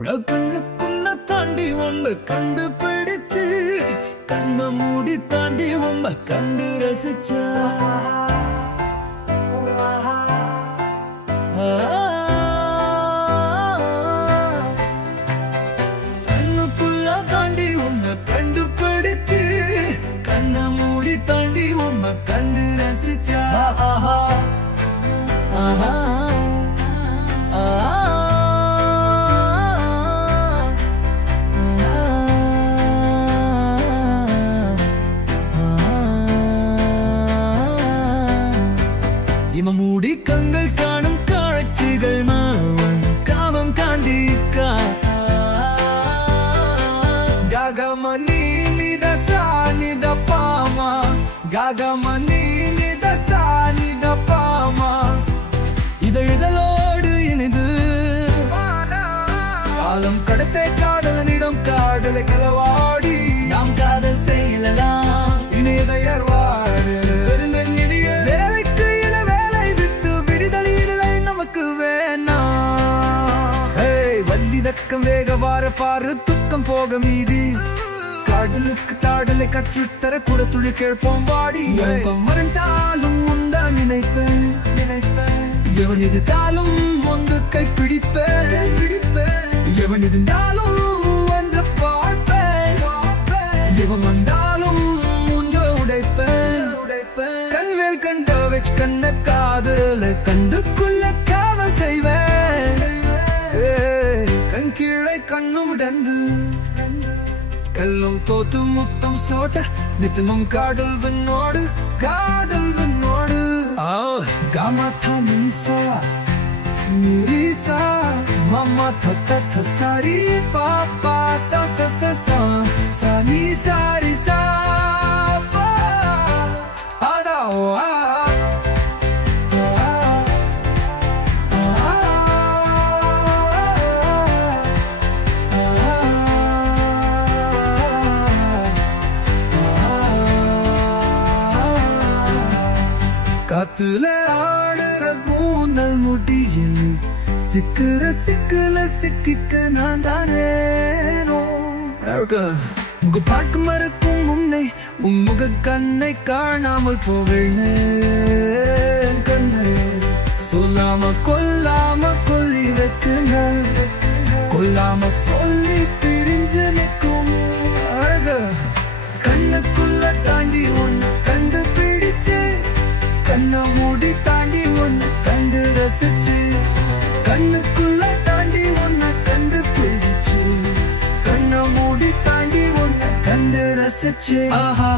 கண்ணுக்குள்ள தாண்டி ஒன்று கண்டுபிடிச்சு கண்ண மூடி தாண்டி ஒம்ப கண்டு ரசிச்சா கண்ணுக்குள்ள தாண்டி ஒன்று கண்டுபிடிச்சு கண்ண மூடி தாண்டி ஒம்ப கண்டு ரசிச்சா மூடி கண்கள் காணும் காட்சிகள் மாவன் காமம் காண்டிக்கா ககமணி நிதசா நித பாமா ககமணி நிதசா நித பாமா இதழோடு இணைந்து காலம் கடத்தை காதலனிடம் காதலை களவாடி நாம் காதல் செய்யலாம் இணையதையர்வாடு வேகவார பாரு துக்கம் போக மீதி காடலுக்கு தாடலை கற்றுத்தர கூட துளி கேட்போம் வாடி மறந்தாலும் உண்டா நினைப்பேன் எவன் எதிர்த்தாலும் வந்து கை பிடிப்பேன் எவன் எதிர்ந்தாலும் வந்து பார்ப்பேன் எவன் வந்தாலும் முஞ்ச உடைப்பேன் கண்வேல் கண்ட வச்சு கண்ண காதல கண்டுக்குள்ள காவல் செய்வேன் கீழே கண்ணும் உடந்து கல்லும் தோத்து முத்தம் சோட்ட நித்தமும் காதல் விண்ணோடு காமத்தா நீசா நிரிசா மம்மா தத்த சாரி பாப்பா சா சா சா சா சா நீ சாரி சா பா அதா காத்துல ஆடுற கூந்தல் முடியில் சிக்கல சிக்கிக்க நான் தானேனோ முக பார்க்க மறுக்கும் முன்னே உன் முக கண்ணை காணாமல் போவேன் கண்ணை சொல்லாம கொல்லாம கொல்லி வைக்க கொல்லாம சொல்லி பிரிஞ்சு நிற்கும் அழக கண்ணுக்குள்ள தாண்டி ஒன்னு கண்டு பிடிச்சு கண்ண மூடி தாண்டி ஒன்னு கண்டு ரசிச்சு கண்ணுக்குள்ள தாண்டி ஒன்னு கண்டு பிடிச்சு கண்ண மூடி தாண்டி ஒன்னு கண்டு ரசிச்சு ஆஹா